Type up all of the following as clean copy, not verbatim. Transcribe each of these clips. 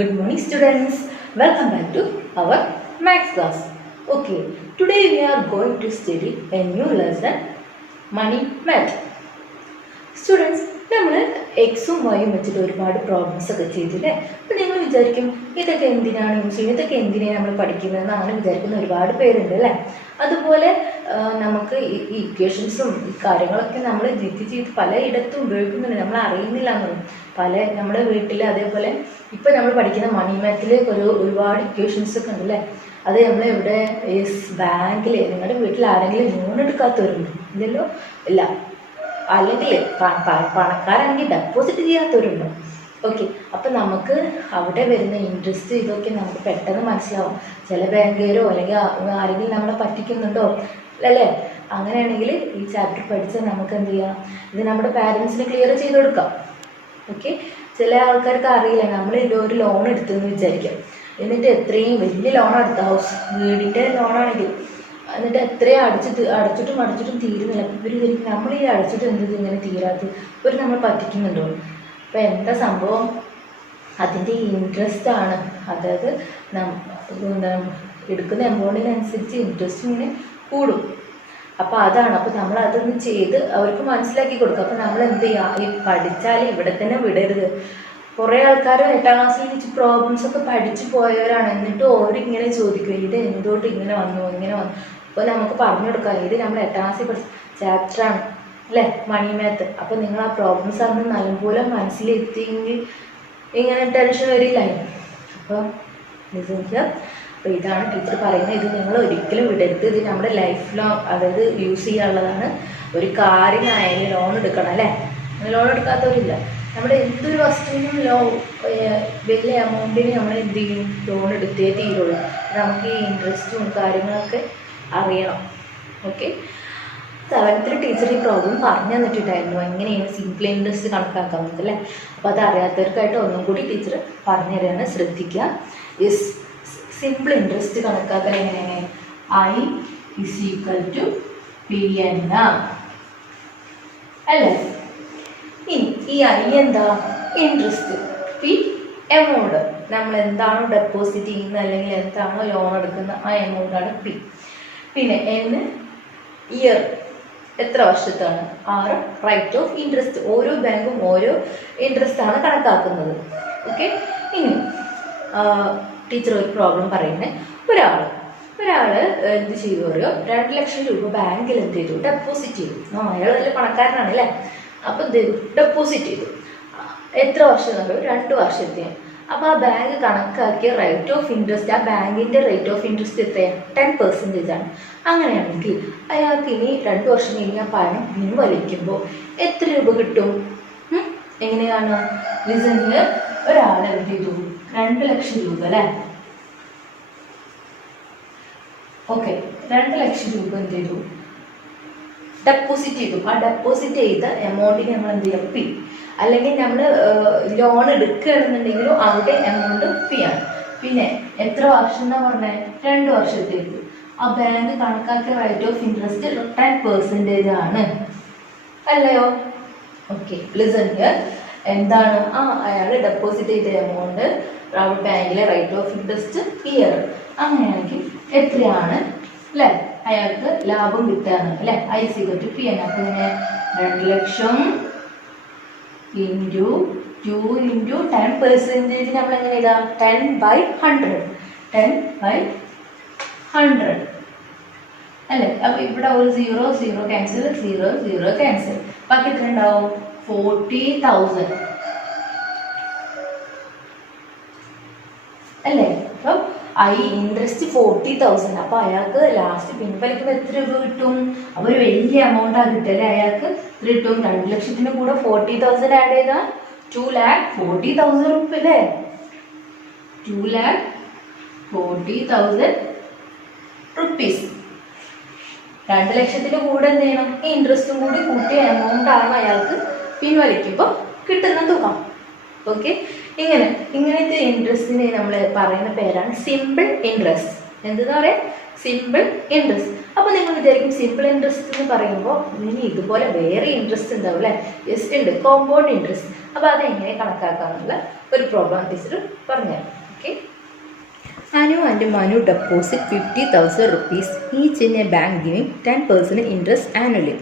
Good morning students. Welcome back to our maths class. Okay, today we are going to study a new lesson, money math. Students, നമ്മൾ എക്സും വൈയും വെച്ചിട്ട് ഒരുപാട് problems ഒക്കെ ചെയ്തില്ലേ. അപ്പം നിങ്ങൾ വിചാരിക്കും ഇതൊക്കെ എന്തിനാണ് യൂസ് ചെയ്യുന്നത്, ഇതൊക്കെ എന്തിനാണ് നമ്മൾ പഠിക്കുന്നതെന്ന് അങ്ങനെ വിചാരിക്കുന്ന ഒരുപാട് പേരുണ്ട് അല്ലേ. അതുപോലെ നമുക്ക് ഈ ഇക്വേഷൻസും ഈ കാര്യങ്ങളൊക്കെ നമ്മൾ ചെയ്ത് പലയിടത്തും ഉപയോഗിക്കുന്നുണ്ട്, നമ്മൾ അറിയുന്നില്ല എന്നുള്ളത്. നമ്മുടെ വീട്ടിൽ അതേപോലെ ഇപ്പം നമ്മൾ പഠിക്കുന്ന മണി മാത്തിൽ ഒരുപാട് ഇക്വേഷൻസ് ഒക്കെ ഉണ്ട് അല്ലേ. അത് നമ്മൾ ഇവിടെ ബാങ്കിൽ നിങ്ങളുടെ വീട്ടിൽ ആരെങ്കിലും ലോൺ എടുക്കാത്തവരുണ്ട് ഇല്ലല്ലോ, ഇല്ല, അല്ലെങ്കിൽ പണക്കാരാണെങ്കിൽ ഡെപ്പോസിറ്റ് ചെയ്യാത്തവരുണ്ടോ. ഓക്കെ, അപ്പം നമുക്ക് അവിടെ വരുന്ന ഇൻട്രസ്റ്റ് ഇതൊക്കെ നമുക്ക് പെട്ടെന്ന് മനസ്സിലാവും. ചില ബാങ്കുകാരോ അല്ലെങ്കിൽ ആരെങ്കിലും നമ്മളെ പറ്റിക്കുന്നുണ്ടോ അല്ലേ. അങ്ങനെയാണെങ്കിൽ ഈ ചാപ്റ്റർ പഠിച്ചാൽ നമുക്ക് എന്ത് ചെയ്യാം, ഇത് നമ്മുടെ പാരൻസിന് ക്ലിയർ ചെയ്ത് കൊടുക്കാം. ഓക്കെ, ചില ആൾക്കാർക്ക് അറിയില്ല, നമ്മൾ ഒരു ലോൺ എടുത്തെന്ന് വിചാരിക്കാം, എന്നിട്ട് എത്രയും വലിയ ലോൺ എടുത്ത ഹൗസ് വീടിൻ്റെ ലോണാണെങ്കിൽ എന്നിട്ട് എത്രയും അടച്ചിട്ടും തീരുന്നില്ല. ഇവർ നമ്മൾ ഈ അടച്ചിട്ട് എന്തത് ഇങ്ങനെ തീരാത്തത്, ഇവർ നമ്മൾ പറ്റിക്കുന്നുണ്ടോ. അപ്പോൾ എന്താ സംഭവം, അതിൻ്റെ ഇൻട്രസ്റ്റ് ആണ്. അതായത് എടുക്കുന്ന എമൗണ്ടിനനുസരിച്ച് ഇൻട്രസ്റ്റ് ഇങ്ങനെ കൂടും. അപ്പോൾ അതാണ്. അപ്പോൾ നമ്മൾ അതൊന്ന് ചെയ്ത് അവർക്ക് മനസ്സിലാക്കി കൊടുക്കുക. അപ്പോൾ നമ്മൾ എന്ത് ചെയ്യുക, ഈ പഠിച്ചാൽ ഇവിടെ തന്നെ വിടരുത്. കുറേ ആൾക്കാർ 8ാം ക്ലാസ്സിൽ വെച്ച് പ്രോബ്ലംസ് ഒക്കെ പഠിച്ചു പോയവരാണ്, എന്നിട്ട് ഓരിങ്ങനെ ചോദിക്കും ഇത് എന്തുകൊണ്ട് ഇങ്ങനെ വന്നു. അപ്പോൾ നമുക്ക് പറഞ്ഞു കൊടുക്കാം, ഇത് നമ്മൾ 8ാം ക്ലാസ്സിൽ പഠിച്ച ചാപ്റ്ററാണ് അല്ലേ, മണി മാത്ത്. അപ്പോൾ നിങ്ങൾ ആ പ്രോബ്ലംസ് അന്ന് നല്ലപോലെ മനസ്സിലെത്തിയെങ്കിൽ ഇങ്ങനെ ടെൻഷൻ വരില്ലായിരുന്നു. അപ്പോൾ അപ്പോൾ ഇതാണ് ടീച്ചർ പറയുന്നത്, ഇത് നിങ്ങൾ ഒരിക്കലും വിടരുത്. ഇത് നമ്മുടെ ലൈഫ് ലോങ് അതായത് യൂസ് ചെയ്യാനുള്ളതാണ്. ഒരു കാറിനായാലും ലോൺ എടുക്കണം അല്ലേ, ലോൺ എടുക്കാത്തവരില്ല. നമ്മുടെ എന്തൊരു വസ്തുവിനും വലിയ എമൗണ്ടിന് നമ്മൾ എന്ത് ചെയ്യും, ലോൺ എടുത്തേ തീരുള്ളൂ. നമുക്ക് ഈ ഇൻട്രസ്റ്റും കാര്യങ്ങളൊക്കെ അറിയണം. ഓക്കെ, 7th ടീച്ചർ ഈ പ്രോബ്ലം പറഞ്ഞു തന്നിട്ടുണ്ടായിരുന്നു, എങ്ങനെയാണ് സിമ്പിൾ ഇൻട്രസ്റ്റ് കണക്കാക്കാവുന്നത് അല്ലേ. അപ്പോൾ അത് അറിയാത്തവർക്കായിട്ട് ഒന്നും കൂടി ടീച്ചർ പറഞ്ഞു തരാണ്, ശ്രദ്ധിക്കുക. സിമ്പിൾ ഇൻട്രസ്റ്റ് കണക്കാക്കാൻ എങ്ങനെയാണ്, I = P/N അല്ലേ. ഇനി ഈ I എന്താ, ഇൻട്രസ്റ്റ്, P എമൗണ്ട്, നമ്മൾ എന്താണോ ഡെപ്പോസിറ്റ് ചെയ്യുന്നത് അല്ലെങ്കിൽ എന്താണോ ലോൺ എടുക്കുന്ന ആ എമൗണ്ടാണ് P. പിന്നെ N ഇയർ, എത്ര വർഷത്താണ്. R റേറ്റ് ഓഫ് ഇൻട്രസ്റ്റ്, ഓരോ ബാങ്കും ഓരോ ഇൻട്രസ്റ്റ് ആണ് കണക്കാക്കുന്നത്. ഓക്കെ, ഇനി ടീച്ചർ ഒരു പ്രോബ്ലം പറയുന്നത്, ഒരാൾ എന്ത് ചെയ്തു അറിയോ, 2 ലക്ഷം രൂപ ബാങ്കിൽ എന്ത് ചെയ്തു, ഡെപ്പോസിറ്റ് ചെയ്തു. അയാൾ നല്ല പണക്കാരനാണ് അല്ലേ. അപ്പം എന്ത് ചെയ്തു, ഡെപ്പോസിറ്റ് ചെയ്തു. എത്ര വർഷം എന്നറിയോ, 2 വർഷത്തിന്. അപ്പോൾ ആ ബാങ്ക് കണക്കാക്കിയ റേറ്റ് ഓഫ് ഇൻട്രസ്റ്റ്, ആ ബാങ്കിൻ്റെ റേറ്റ് ഓഫ് ഇൻട്രസ്റ്റ് എത്രയാണ്, 10% ആണ്. അങ്ങനെയാണെങ്കിൽ അയാൾക്ക് ഇനി 2 വർഷം കഴിഞ്ഞാൽ പണം പിൻവലിക്കുമ്പോൾ എത്ര രൂപ കിട്ടും. എങ്ങനെയാണ്, ലിസണിൽ ഒരാൾ എന്ത് ചെയ്തു, 2 ലക്ഷം രൂപ അല്ലേ. ഓക്കെ, 2 ലക്ഷം രൂപ എന്ത് ചെയ്തു, ഡെപ്പോസിറ്റ് ചെയ്തു. ആ ഡെപ്പോസിറ്റ് ചെയ്ത എമൗണ്ടിന് നമ്മൾ എന്ത് ചെയ്യാം, P. അല്ലെങ്കിൽ നമ്മൾ ലോൺ എടുക്കുകയാണെന്നുണ്ടെങ്കിലും അവിടെ എമൗണ്ട് P ആണ്. പിന്നെ എത്ര വർഷം എന്നാ പറഞ്ഞത്, 2 വർഷത്തേക്ക്. ആ ബാങ്ക് കണക്കാക്കിയ റേറ്റ് ഓഫ് ഇൻട്രസ്റ്റ് 10% ആണ് അല്ലയോ. Okay, listen here. എന്താണ്, അയാൾ ഡെപ്പോസിറ്റ് ചെയ്ത എമൗണ്ട്, ബാങ്കിലെ റേറ്റ് ഓഫ് ഇൻട്രസ്റ്റ് ഇയർ. അങ്ങനെയാണെങ്കിൽ എത്രയാണ് അല്ലേ അയാൾക്ക് ലാഭം കിട്ടുകയാണ് അല്ലേ. I = P. അപ്പോൾ ഇങ്ങനെ 2 ലക്ഷം ഇൻറ്റു 2 ഇൻറ്റു 10% നമ്മൾ എങ്ങനെ എഴുതാം, 10/100 അല്ലേ. അപ്പോൾ ഇവിടെ ഒരു 0 ക്യാൻസൽ, 0 ക്യാൻസൽ, ബാക്കി എത്ര ഉണ്ടാവും, 40,000 അല്ലേ. അപ്പം ഇൻട്രസ്റ്റ് 40,000. അപ്പോൾ അയാൾക്ക് ലാസ്റ്റ് പിൻവലിക്കുമ്പോൾ എത്ര രൂപ കിട്ടും, അപ്പോൾ ഒരു വലിയ എമൗണ്ടാണ് കിട്ടുക അയാൾക്ക്. എത്ര കിട്ടും, 2 ലക്ഷത്തിന് കൂടെ 40,000 ആഡ് ചെയ്താൽ 2,40,000 റുപ്യ അല്ലേ. 2,40,000 റുപ്പീസ്. 2 ലക്ഷത്തിന് കൂടെ എന്ത് ചെയ്യണം, ഈ ഇൻട്രസ്റ്റും കൂടി കൂട്ടിയ എമൗണ്ടാണ് അയാൾക്ക് പിൻവലിക്കുമ്പോൾ കിട്ടുന്ന തുക. ഓക്കെ, ഇങ്ങനത്തെ ഇൻട്രസ്റ്റിനെ നമ്മൾ പറയുന്ന പേരാണ് സിമ്പിൾ ഇൻട്രസ്റ്റ്. എന്തെന്ന് പറയാം, സിമ്പിൾ ഇൻട്രസ്റ്റ്. അപ്പോൾ നിങ്ങൾ വിചാരിക്കും സിമ്പിൾ ഇൻട്രസ്റ്റ് എന്ന് പറയുമ്പോൾ ഇനി ഇതുപോലെ വേറെ ഇൻട്രസ്റ്റ് ഉണ്ടാവും അല്ലേ. യെസ് ഉണ്ട്, കോമ്പൗണ്ട് ഇൻട്രസ്റ്റ്. അപ്പോൾ അതെങ്ങനെ കണക്കാക്കാന്നുള്ള ഒരു പ്രോബ്ലം ടീച്ചർ പറഞ്ഞുതരാം. Okay. Anu and Manu deposit 50,000 rupees each in a bank giving 10% interest annually.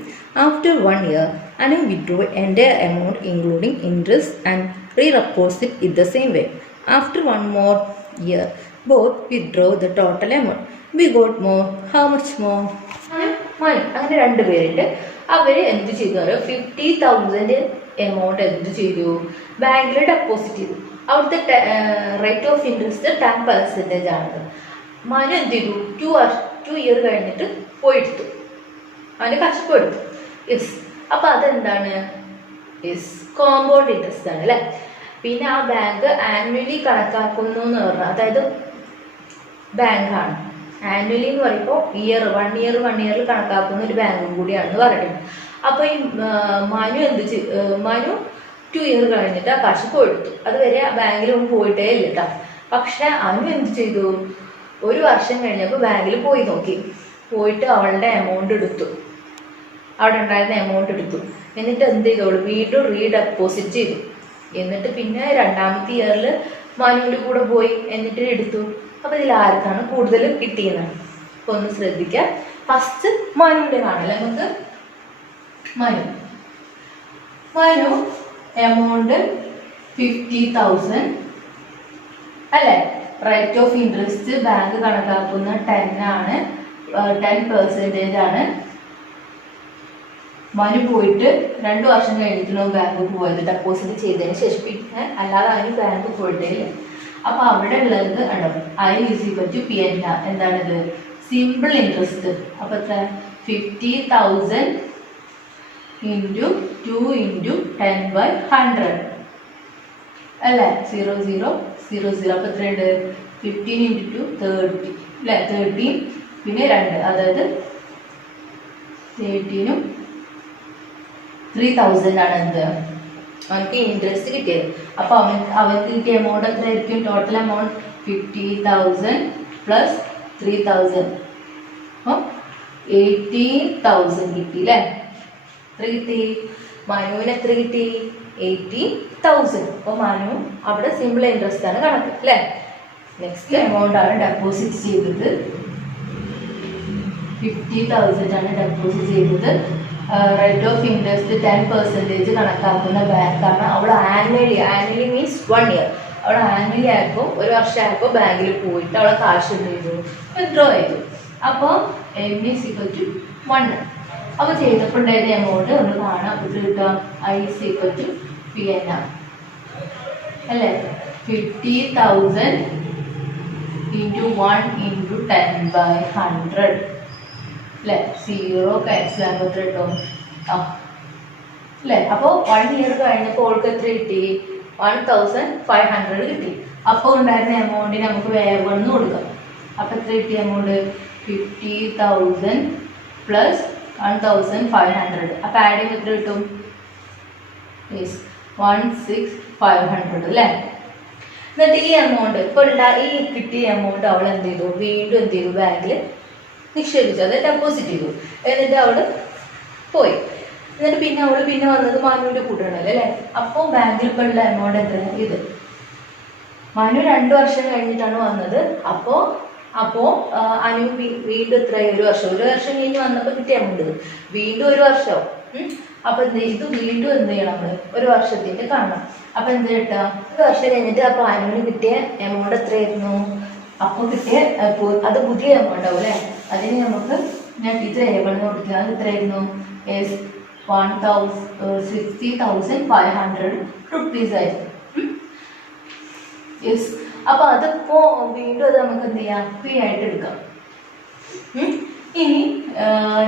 After 1 year, Anu withdrew entire amount including interest and re-deposit it the same way. After 1 more year, both withdraw the total amount. We got more. How much more? Manu. അങ്ങനെ രണ്ടുപേരുണ്ട്. അവർ എന്ത് ചെയ്തു? 50,000 amount എന്ത് ചെയ്തു? ബാങ്കിൽ deposit ചെയ്തു. അവിടുത്തെ rate of interest 10% ആണത്. മനു എന്ത് ചെയ്തു? 2 ഇയർ കഴിഞ്ഞിട്ട് പോയെടുത്തു. അവന് കഷ്ടപ്പെടുത്തു. യെസ്. അപ്പോൾ അതെന്താണ്? യെസ്, കോമ്പൗണ്ട് ഇൻട്രസ്റ്റ് ആണ് അല്ലേ. പിന്നെ ആ ബാങ്ക് ആനുവലി കണക്കാക്കുന്നു എന്ന് പറഞ്ഞാൽ, അതായത് ബാങ്കാണ് ആനുവലി എന്ന് പറയുമ്പോൾ വൺ ഇയറിൽ കണക്കാക്കുന്ന ഒരു ബാങ്കും കൂടിയാണെന്ന് പറഞ്ഞിട്ടുണ്ട്. അപ്പോൾ ഈ മനു 2 ഇയർ കഴിഞ്ഞിട്ട് ആ കാശ് പോയെടുത്തു. അതുവരെ ആ ബാങ്കിൽ ഒന്നും പോയിട്ടേ ഇല്ല കേട്ടോ. പക്ഷെ അനു എന്ത് ചെയ്തു? 1 വർഷം കഴിഞ്ഞപ്പോൾ ബാങ്കിൽ പോയി നോക്കി. പോയിട്ട് അവളുടെ എമൗണ്ട് എടുത്തു, അവിടെ ഉണ്ടായിരുന്ന എമൗണ്ട് എടുത്തു. എന്നിട്ട് എന്ത് ചെയ്തോളൂ? വീണ്ടും റീഡെപ്പോസിറ്റ് ചെയ്തു. എന്നിട്ട് പിന്നെ 2ാമത്തെ ഇയറിൽ മനുവിൻ്റെ കൂടെ പോയി, എന്നിട്ട് എടുത്തു. അപ്പോൾ ഇതിൽ ആർക്കാണ് കൂടുതൽ കിട്ടിയെന്നാണ്. അപ്പോൾ ഒന്ന് ശ്രദ്ധിക്കുക. ഫസ്റ്റ് മനുവിൻ്റെ കാണല്ലേ നമുക്ക്. മനു എമൗണ്ട് 50,000 അല്ലേ. റേറ്റ് ഓഫ് ഇൻട്രസ്റ്റ് ബാങ്ക് കണക്കാക്കുന്ന 10 ആണ്, 10% ആണ്. മനു പോയിട്ട് 2 വർഷം കഴിഞ്ഞിട്ടാണ് ബാങ്ക് പോയത് ഡെപ്പോസിറ്റ് ചെയ്തതിന് ശേഷം. പിന്നെ അല്ലാതെ അതിന് ബാങ്ക് പോയിട്ടില്ല. അപ്പോൾ അവിടെ ഉള്ളത് I = P&R. എന്താണിത്? Simple interest. അപ്പോൾ എത്ര? 50,000 × 2 × 10/100 അല്ലേ. 0 0 0 0. അപ്പോൾ എത്രയുണ്ട്? 15 × 2 30 അല്ലേ. 13 പിന്നെ 2, അതായത് 13ഉം 3,000 ആണ് എന്ത് അവർക്ക് ഇൻട്രസ്റ്റ് കിട്ടിയത്. അപ്പോൾ അവർക്ക് കിട്ടിയ എമൗണ്ട് എത്രയായിരിക്കും? Total amount 50,000 + 3,000. അപ്പോൾ 18,000 കിട്ടി അല്ലേ. എത്ര കിട്ടി? മനുവിന് എത്ര കിട്ടി? 80,000. അപ്പോൾ മനു അവിടെ സിമ്പിൾ ഇൻട്രസ്റ്റ് ആണ് കണക്ക് അല്ലേ. നെക്സ്റ്റ് എമൗണ്ട് ആണ് ഡെപ്പോസിറ്റ് ചെയ്തത്. 50,000 ആണ് ഡെപ്പോസിറ്റ് ചെയ്തത്. റേറ്റ് ഓഫ് ഇൻട്രസ്റ്റ് 10% കണക്കാക്കുന്ന ബാങ്കാണ്. അവിടെ ആനുവലി മീൻസ് 1 ഇയർ. അവിടെ ആനുവലി ആയപ്പോൾ 1 വർഷം ആയപ്പോൾ ബാങ്കിൽ പോയിട്ട് അവിടെ കാശ് എന്ത് ചെയ്തു? വിത്ഡ്രോ ചെയ്തു. അപ്പോൾ M = 1. അപ്പോൾ ചെയ്തപ്പോൾ ഉണ്ടായിരുന്ന എമൗണ്ട് നമ്മൾ കാണാം. അപ്പോൾ കിട്ടാം I = P&R അല്ലേ. 50,000 × 1 × 10/100 അല്ലേ. 0 ക്യാൻസൽ ആകുമ്പോൾ എത്ര കിട്ടും? അല്ലേ. അപ്പോൾ 1 ഇയർ കഴിഞ്ഞപ്പോൾ ഓൾക്ക് എത്ര കിട്ടി? 1,500 കിട്ടി. അപ്പോൾ ഉണ്ടായിരുന്ന എമൗണ്ടിന് നമുക്ക് വേറെ വന്ന് കൊടുക്കാം. അപ്പോൾ എത്ര കിട്ടി എമൗണ്ട്? 50,000 + 1,500. അപ്പോൾ ആഡ് ചെയ്യുമ്പോൾ എത്ര കിട്ടും? 16,500 അല്ലേ. എന്നിട്ട് ഈ എമൗണ്ട് ഇപ്പോൾ ഈ കിട്ടിയ എമൗണ്ട് അവൾ എന്ത് ചെയ്തു? വീണ്ടും എന്ത് ചെയ്തു? ബാങ്കിൽ നിക്ഷേപിച്ചു, അത് ഡെപ്പോസിറ്റ് ചെയ്തു. എന്നിട്ട് അവൾ പോയി. എന്നിട്ട് പിന്നെ അവൾ വന്നത് മനുവിൻ്റെ കൂടെയാണല്ലോ അല്ലേ. അപ്പോൾ ബാങ്കിൽ ഇപ്പോൾ ഉള്ള എമൗണ്ട് എത്ര? ഇത്. മനു 2 വർഷം കഴിഞ്ഞിട്ടാണ് വന്നത്. അപ്പോൾ അനു വീണ്ടും എത്രയായി? 1 വർഷം. 1 വർഷം കഴിഞ്ഞ് വന്നപ്പോൾ കിട്ടിയ എമൗണ്ട് വീണ്ടും 1 വർഷമാവും. അപ്പോൾ ഇത് വീണ്ടും എന്ത് ചെയ്യണം? നമ്മൾ 1 വർഷത്തിൻ്റെ കാണണം. അപ്പോൾ എന്ത് കിട്ടുക? 1 വർഷം കഴിഞ്ഞിട്ട് അപ്പോൾ അനുവിന് കിട്ടിയ എമൗണ്ട് എത്രയായിരുന്നു? അപ്പോൾ കിട്ടിയ അത് പുതിയ എമൗണ്ട് ആവും അല്ലേ. അതിന് നമുക്ക് ഞാൻ ടീച്ചർ ഏബിളിന് കൊടുക്കുക. അത് എത്രയായിരുന്നു? 60,500 rupees ആയിരുന്നു. യെസ്. അപ്പോൾ അതിപ്പോൾ വീണ്ടും അത് നമുക്ക് എന്ത് ചെയ്യാം? ഫ്രീ ആയിട്ട് എടുക്കാം. ഇനി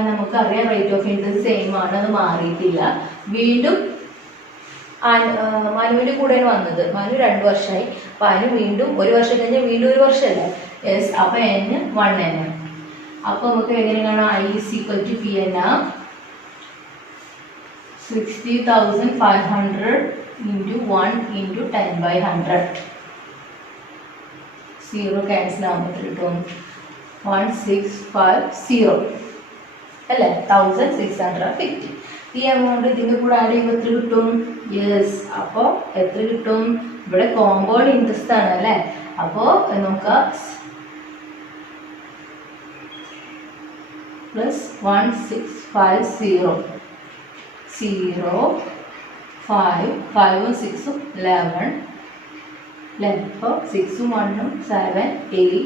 നമുക്കറിയാം റേറ്റ് ഓഫ് ഇൻട്രസ്റ്റ് സെയിം ആണ്, അത് മാറിയിട്ടില്ല. വീണ്ടും മനുവിൻ്റെ കൂടെയാണ് വന്നത്. മനു 2 വർഷമായി. അപ്പോൾ അനു വീണ്ടും 1 വർഷം കഴിഞ്ഞാൽ വീണ്ടും 1 വർഷമല്ലേ. യെസ്. അപ്പോൾ N 1 N. അപ്പോൾ നമുക്ക് എങ്ങനെ കാണാം? I = P&R 60,500 × 1 × 10/100. 0 ക്യാൻസൽ ആകുമ്പോൾ കിട്ടും 1650 അല്ലേ. 1650. ഈ എമൗണ്ട് ഇതിൻ്റെ കൂടെ ആഡ് ചെയ്യുമ്പോൾ എത്ര കിട്ടും? യെസ്, അപ്പോൾ എത്ര കിട്ടും? ഇവിടെ കോമ്പൗണ്ട് ഇൻട്രസ്റ്റ് ആണ് അല്ലേ. അപ്പോൾ നോക്കാം, പ്ലസ് 1650 0 5 5ഉം 6ഉം 11 അപ്പോൾ 6ഉം 1ഉം 7 8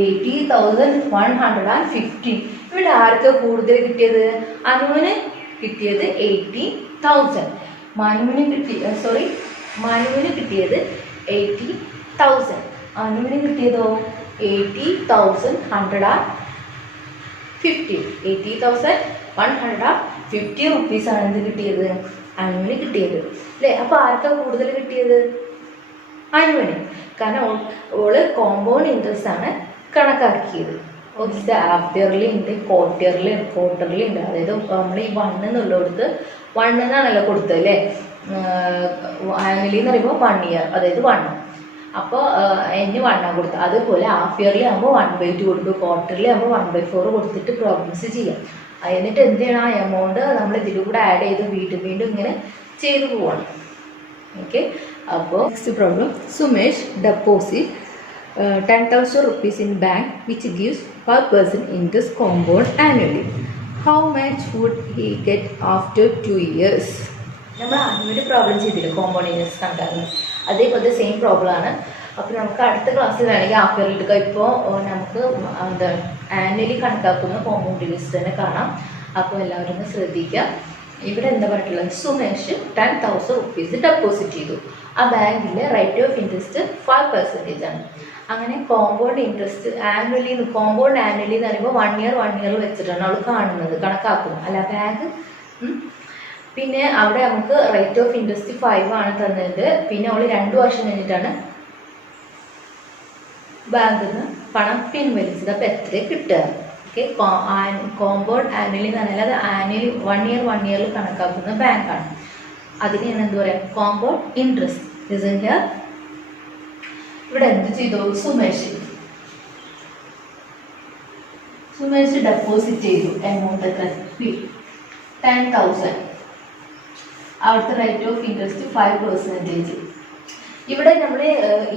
80,115. ഇവിടെ ആർക്ക് കൂടുതൽ കിട്ടിയത്? അനുവിന് കിട്ടിയത് 80,000. മനുവിന് കിട്ടിയത് 80,000. അനുവിന് കിട്ടിയതോ 80,150. 80,150 റുപ്പീസാണ് എന്ത് കിട്ടിയത്? അനുവിന് കിട്ടിയത് അല്ലേ. അപ്പോൾ ആർക്കാണ് കൂടുതൽ കിട്ടിയത്? അനുവിന്. കാരണം ഓള് കോമ്പൗണ്ട് ഇൻട്രസ്റ്റ് ആണ് കണക്കാക്കിയത്. ഓക്കെ, ഹാഫ് ഇയർലി ഉണ്ട്, ക്വാർട്ടർലി ഉണ്ട്. അതായത് നമ്മൾ ഈ 1 എന്നുള്ളിടത്ത് 1 എന്നാണല്ലോ കൊടുത്തത് അല്ലേ. ആനുവലി എന്ന് പറയുമ്പോൾ 1 ഇയർ, അതായത് 1. അപ്പോൾ എന്നെ 1 കൊടുത്തത്. അതുപോലെ ഹാഫ് ഇയർലി ആകുമ്പോൾ 1/2 കൊടുക്കും, ക്വാർട്ടർലി ആകുമ്പോൾ 1/4 കൊടുത്തിട്ട് പ്രോബ്ലംസ് ചെയ്യാം. എന്നിട്ട് എന്ത് ചെയ്യണം? ആ എമൗണ്ട് നമ്മൾ ഇതിൽ കൂടെ ആഡ് ചെയ്ത് വീണ്ടും ഇങ്ങനെ ചെയ്തു പോവാണ്. ഓക്കെ, അപ്പോൾ next problem. Sumesh deposit 10,000 rupees in bank which gives per person interest compound annually. How much would he get after 2 years? നമ്മൾ ആദ്യമൊരു പ്രോബ്ലം ചെയ്തില്ല കോമ്പൗണ്ട് ഇൻട്രസ്റ്റ് കണക്കാക്കുന്നത്. അതേപോലത്തെ സെയിം പ്രോബ്ലം ആണ്. അപ്പോൾ നമുക്ക് അടുത്ത ക്ലാസ്സിൽ വേണമെങ്കിൽ ഹാഫ് ഇയർലി എടുക്കാം. ഇപ്പോൾ നമുക്ക് എന്താണ് ആനുവലി കണക്കാക്കുന്ന കോമ്പൗണ്ട് ഇൻട്രസ്റ്റ് തന്നെ കാണാം. അപ്പോൾ എല്ലാവരും ഒന്ന് ശ്രദ്ധിക്കുക. ഇവിടെ എന്താ പറഞ്ഞിട്ടുള്ളത്? സുമേഷ് 10,000 rupees ഡെപ്പോസിറ്റ് ചെയ്തു. ആ ബാങ്കിലെ റേറ്റ് ഓഫ് ഇൻട്രസ്റ്റ് 5% ആണ്. അങ്ങനെ കോമ്പൗണ്ട് ഇൻട്രസ്റ്റ് കോമ്പൗണ്ട് ആനുവലി എന്ന് പറയുമ്പോൾ 1 ഇയർ വെച്ചിട്ടാണ് അവൾ കാണുന്നത്, കണക്കാക്കുന്നത് അല്ല ബാങ്ക്. പിന്നെ അവിടെ നമുക്ക് റേറ്റ് ഓഫ് ഇൻട്രസ്റ്റ് 5 ആണ് തന്നത്. പിന്നെ അവൾ 2 വർഷം കഴിഞ്ഞിട്ടാണ് ബാങ്കിൽ നിന്ന് പണം പിൻവലിച്ചത്. അപ്പോൾ എത്ര കിട്ടുക? ഓക്കെ, കോമ്പൗണ്ട് ആനുവലി എന്ന് പറഞ്ഞാൽ അത് ആനുവലി 1 ഇയറിൽ കണക്കാക്കുന്ന ബാങ്കാണ്. അതിനെയാണ് എന്ത് പറയാം? Compound interest. ഇവിടെ എന്ത് ചെയ്തു? സുമേഷ് ഡെപ്പോസിറ്റ് ചെയ്തു. എമൗണ്ട് എത്ര? 10,000. അവിടുത്തെ റേറ്റ് ഓഫ് ഇൻട്രസ്റ്റ് 5%. ഇവിടെ നമ്മൾ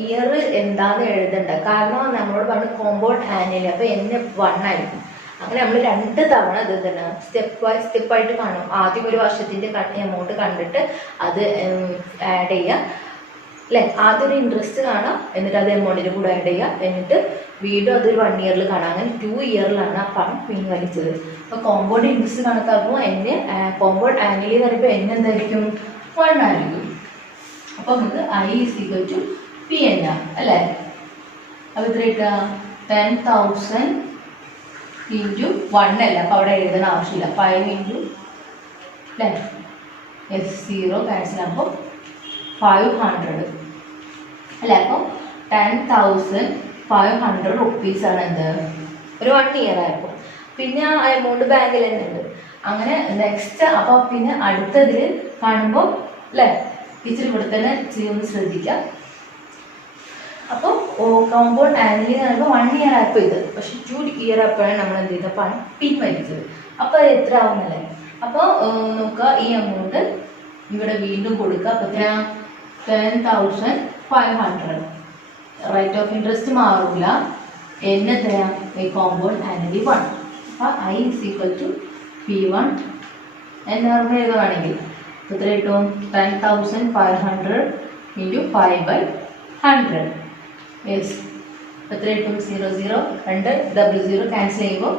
ഇയർ എന്താന്ന് എഴുതണ്ട, കാരണം നമ്മളോട് പറഞ്ഞ കോമ്പൗണ്ട് ആനുവലി. അപ്പോൾ എന്നെ 1 ആയിരിക്കും. അങ്ങനെ നമ്മൾ 2 തവണ ഇത് തന്നെ സ്റ്റെപ്പായിട്ട് കാണും. ആദ്യം ഒരു വർഷത്തിൻ്റെ എമൗണ്ട് കണ്ടിട്ട് അത് ആഡ് ചെയ്യുക അല്ലേ. ആദ്യം ഒരു ഇൻട്രസ്റ്റ് കാണാം, എന്നിട്ട് അത് എമൗണ്ടിൻ്റെ കൂടെ ആഡ് ചെയ്യുക, എന്നിട്ട് വീണ്ടും അതൊരു 1 ഇയറിൽ കാണാം. അങ്ങനെ 2 ഇയറിലാണ് ആ പണം പിൻവലിച്ചത്. അപ്പോൾ കോമ്പൗണ്ട് ഇൻട്രസ്റ്റ് കണക്കാക്കുമ്പോൾ കോമ്പൗണ്ട് ആനുവലി എന്ന് പറയുമ്പോൾ എന്തായിരിക്കും? 1 ആയിരിക്കും. അപ്പോൾ നമുക്ക് I = PNR അല്ലേ. അപ്പോൾ ഇത്ര കിട്ടുക 10,000 × 1 അല്ല. അപ്പോൾ അവിടെ എഴുതാൻ ആവശ്യമില്ല. 5 × അല്ലേ, S0 ക്യാൻസൽ ആകുമ്പോൾ 500 അല്ലേ. അപ്പോൾ 10,500 റുപ്പീസാണ് എന്ത് ഒരു 1 ഇയർ ആയപ്പോൾ. പിന്നെ ആ എമൗണ്ട് ബാങ്കിൽ തന്നെ ഉണ്ട്. അങ്ങനെ നെക്സ്റ്റ് അപ്പോൾ പിന്നെ അടുത്തതിൽ കാണുമ്പോൾ അല്ലേ ടീച്ചർ ഇവിടെ തന്നെ ചെയ്യുമെന്ന് ശ്രദ്ധിക്കാം. അപ്പോൾ കോമ്പൗണ്ട് ആനുവലി എന്ന് പറയുമ്പോൾ 1 ഇയർ ആയപ്പോൾ ഇത്, പക്ഷെ 2 ഇയർ ആയപ്പോഴാണ് നമ്മൾ എന്ത് ചെയ്തത്? പണം പിൻവലിച്ചത്. അപ്പോൾ അത് എത്ര ആവുന്നല്ലേ? അപ്പോൾ നോക്കുക, ഈ എമൗണ്ട് ഇവിടെ വീണ്ടും കൊടുക്കുക. അപ്പോൾ 10,500. റേറ്റ് ഓഫ് ഇൻട്രസ്റ്റ് മാറില്ല. എത്രയാ? ഈ കോമ്പൗണ്ട് ആനുവലി 1. അപ്പോൾ I = P1 എന്നറിഞ്ഞ എഴുതുകയാണെങ്കിൽ എത്ര കിട്ടും? 10,500 × 5/100. യെസ്, എത്ര കിട്ടും? 0 0 2 00 ക്യാൻസൽ ചെയ്യുമ്പോൾ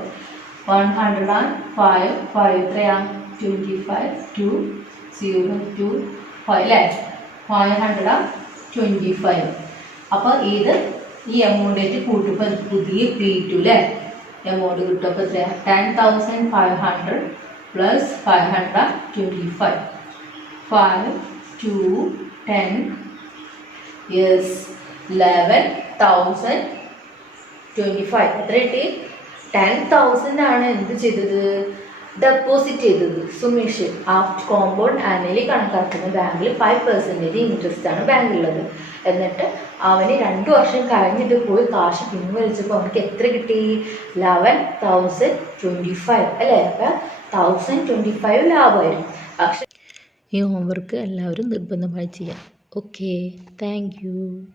105 5 എത്രയാ? 25 2 0 2 5 അല്ലേ. 525. അപ്പോൾ ഇത് ഈ എമൗണ്ടായിട്ട് കൂട്ടുമ്പോൾ പുതിയ P2 അല്ലേ എമൗണ്ട് കിട്ടും. അപ്പോൾ എത്രയാ? 10,500 + 525. 5 2 10 യെസ് 11,025. എത്ര കിട്ടി? 10,000 ആണ് എന്ത് ചെയ്തത്? ഡെപ്പോസിറ്റ് ചെയ്തത് സുമേഷ്. ആഫ്റ്റർ കോമ്പൗണ്ട് ആനുവലി കണക്കാക്കുന്ന ബാങ്കിൽ 5% ഇൻട്രസ്റ്റ് ആണ് ബാങ്കിലുള്ളത്. എന്നിട്ട് അവന് 2 വർഷം കഴിഞ്ഞിട്ട് പോയി കാശ് പിൻവലിച്ചപ്പോൾ അവർക്ക് എത്ര കിട്ടി? 11,025 അല്ലേ. അപ്പം 1025 ലാഭമായിരിക്കും. ഈ ഹോംവർക്ക് എല്ലാവരും നിർബന്ധമായി ചെയ്യാം. Okay, thank you.